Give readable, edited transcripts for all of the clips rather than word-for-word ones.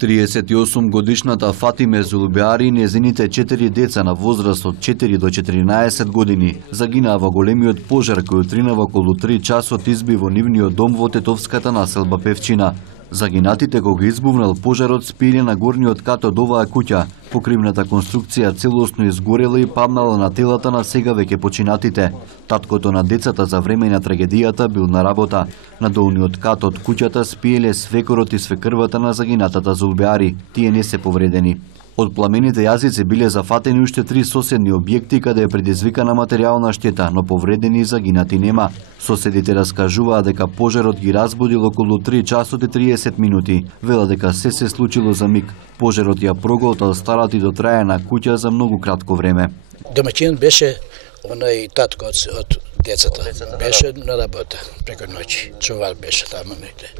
38-годишната Фатиме Зулбеари и незините 4 деца на возраст од 4 до 14 години загинаа во големиот пожар кој утринава околу 3 часот изби во нивниот дом во тетовската населба Певчина. Загинатите кога избувнал пожарот спиеле на горниот кат од оваа куќа. Покривната конструкција целосно изгорела и паднала на телата на сега веќе починатите. Таткото на децата за време на трагедијата бил на работа. На долниот кат од куќата спиеле свекорот и свекрвата на загинатата Зулбеари. Тие не се повредени. Од пламените јазици биле зафатени уште 3 соседни објекти каде е предизвикана материјална штета, но повредени и загинати нема. Соседите раскажуваа дека пожарот ги разбудил околу 3 часот и 30 минути. Вела дека се случило за миг. Пожарот ја проголтал старата и дотраена куќа за многу кратко време. Домаќинот беше онај татко од децата. Беше на работа преку ноќ. Чувар беше таму негде.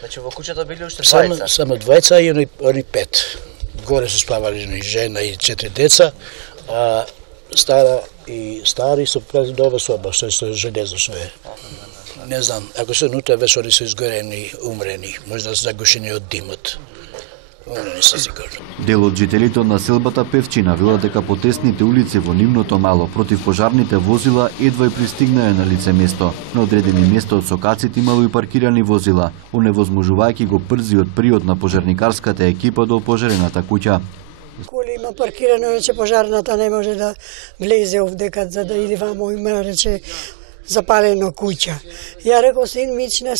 Значи во куќата биле уште двајца? Само двајца и они 5. Горе се спавали жена и 4 деца, а стара и стари се пред до ова соба, што е железо што е. Не знам, ако се нута веќе они се изгорени, умрени, можда се загушени од димот. Умрени се сигурно. Дел од жителите од населбата Певчина велат дека по тесните улици во нивното мало противпожарните возила едва и пристигнале на лице место. На одредени места од сокаците имало и паркирани возила, оневозможувајќи го брзиот приод на пожарникарската екипа до опожарената куќа. Коли има паркирано, рече пожарната не може да влезе овдека, за да или вамо има, рече, запалено куќа. Ја рекол, син мич не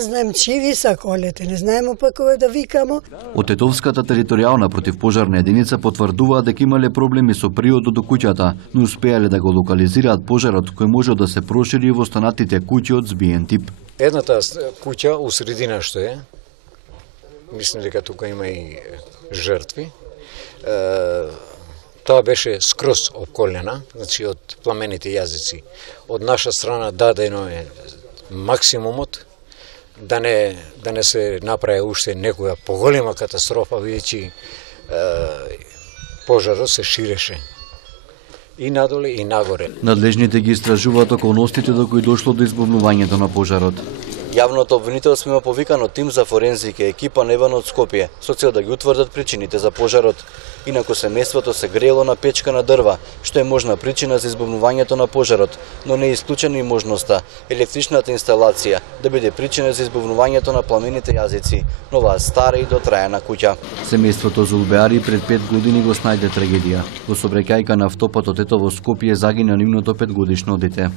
знаем чиви са колете, не знаеме па кога да викамо. Од Тетовската територијална противпожарна единица потврдуваа дека имале проблеми со приодот до куќата, но успеале да го локализираат пожарот кој може да се прошири во останатите куќи од збиен тип. Едната куќа у средина што е, мислам дека тука има и жртви, тоа беше скроз обколена, значи од пламените јазици. Од наша страна дадено е максимумот да не се направи уште некоја поголема катастрофа, бидејќи пожарот се ширеше и надоле и нагоре. Надлежните ги истражуваат околностите до кои дошло до избавнувањето на пожарот. Јавното обвинителство има повикано тим за форензика екипа невано од Скопје со цел да ги утврдат причините за пожарот. Инаку семејството се греело на печка на дрва, што е можна причина за избавнувањето на пожарот, но не е исклучена и можноста електричната инсталација да биде причина за избавнувањето на пламените јазици, на оваа стара и дотраена куќа. Семејството Зулбеари пред 5 години го снајде трагедија. Во сообраќајка на автопатот Тетово Скопје загина нивното 5-годишно дете.